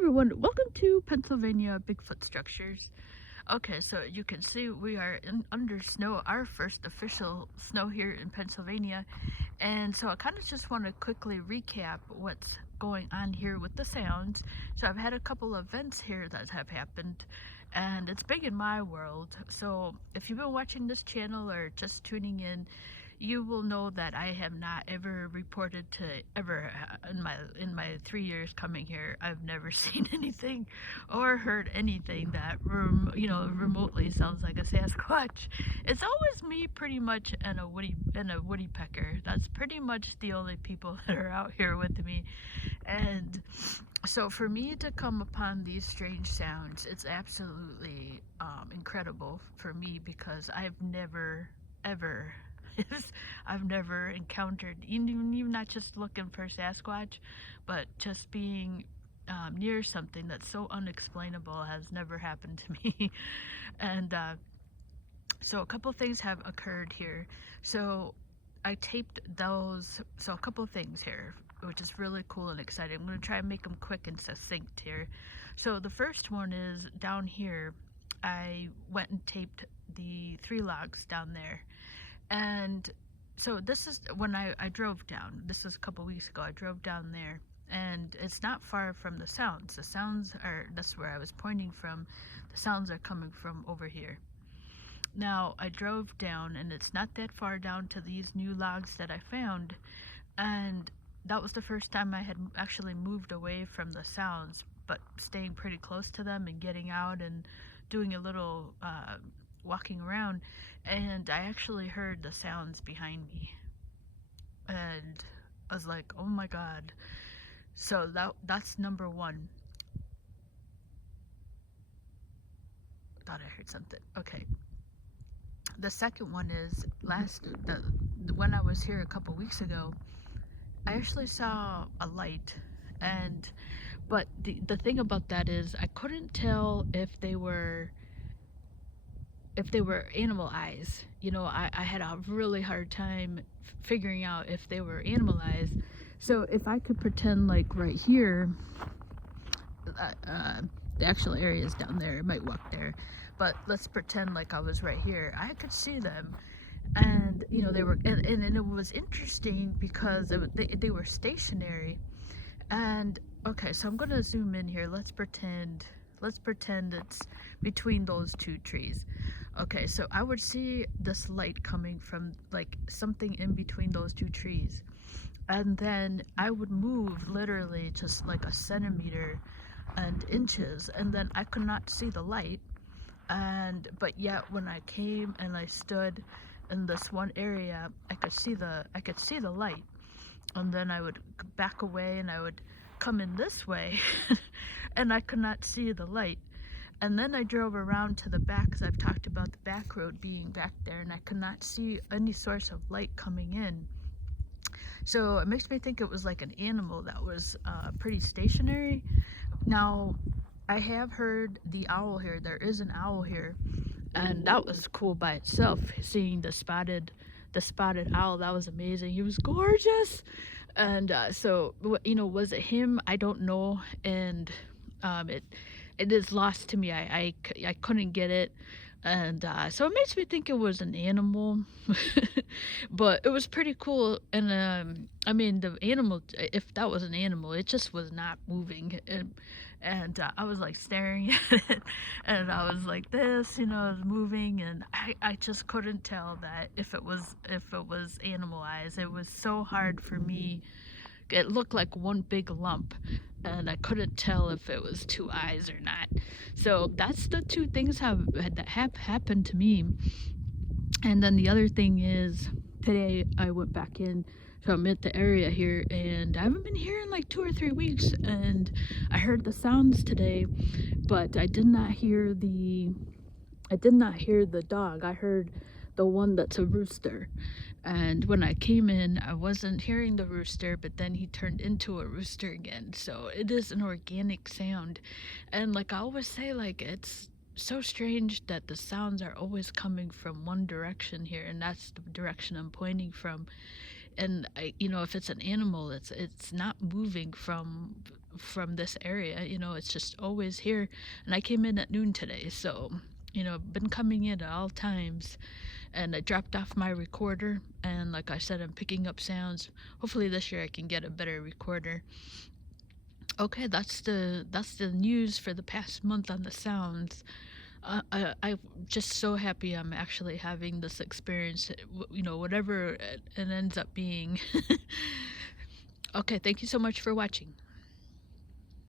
everyone, welcome to Pennsylvania Bigfoot Structures. Okay, so you can see we are under snow, our first official snow here in Pennsylvania. And so I kind of just want to quickly recap what's going on here with the sounds. So I've had a couple of events here that have happened, and it's big in my world. So if you've been watching this channel or just tuning in, you will know that I have not ever reported to ever in my 3 years coming here. I've never seen anything or heard anything that remotely sounds like a Sasquatch. It's always me, pretty much, and a woodpecker. That's pretty much the only people that are out here with me. And so for me to come upon these strange sounds, it's absolutely incredible for me, because I've never ever I've never encountered, even not just looking for Sasquatch, but just being near something that's so unexplainable has never happened to me. And so a couple things have occurred here. So I taped those. So a couple of things here, which is really cool and exciting. I'm going to try and make them quick and succinct here. So the first one is down here. I went and taped the 3 logs down there. And so this is when I drove down. This is a couple weeks ago. I drove down there, and it's not far from the sounds. The sounds are, that's where I was pointing from. The sounds are coming from over here. Now, I drove down, and it's not that far down to these new logs that I found, and that was the first time I had actually moved away from the sounds, but staying pretty close to them and getting out and doing a little walking around, and I actually heard the sounds behind me, and I was like, oh my god. So that's number one. Thought I heard something. Okay. The second one is when I was here a couple weeks ago, I actually saw a light, but the thing about that is I couldn't tell if they were animal eyes. I had a really hard time figuring out if they were animal eyes. So if I could pretend, like right here, the actual area is down there, I might walk there, but let's pretend like I was right here, I could see them. And they were, and it was interesting because they were stationary. And okay, so I'm gonna zoom in here. Let's pretend it's between those 2 trees. Okay, so I would see this light coming from like something in between those 2 trees, and then I would move literally just like a centimeter and inches, and then I could not see the light. But yet when I came and I stood in this one area, I could see the light. And then I would back away and I would come in this way and I could not see the light. And then I drove around to the back, because I've talked about the back road being back there, and I could not see any source of light coming in. So it makes me think it was like an animal that was pretty stationary. Now, I have heard the owl here. There is an owl here, and that was cool by itself. Seeing the spotted owl, that was amazing. He was gorgeous. And so was it him? I don't know. And it is lost to me. I couldn't get it. And so it makes me think it was an animal. But it was pretty cool. And I mean, the animal, if that was an animal, it just was not moving. And I was like staring at it, and I was like this, it was moving, and I just couldn't tell that if it was animal eyes. It was so hard for me. It looked like one big lump, and I couldn't tell if it was 2 eyes or not. So that's the 2 things that have happened to me. And then the other thing is, today I went back in, so I'm at the area here, and I haven't been here in like 2 or 3 weeks, and I heard the sounds today, but I did not hear the dog. I heard the one that's a rooster. And when I came in, I wasn't hearing the rooster, but then he turned into a rooster again. So it is an organic sound. And like I always say, like, it's so strange that the sounds are always coming from one direction here, and that's the direction I'm pointing from. And if it's an animal, it's not moving from from this area. You know, it's just always here. And I came in at noon today, so you know, been coming in at all times. And I dropped off my recorder, and like I said, I'm picking up sounds. Hopefully this year I can get a better recorder. Okay, that's the news for the past month on the sounds. I'm just so happy I'm actually having this experience, you know, whatever it ends up being. Okay, thank you so much for watching.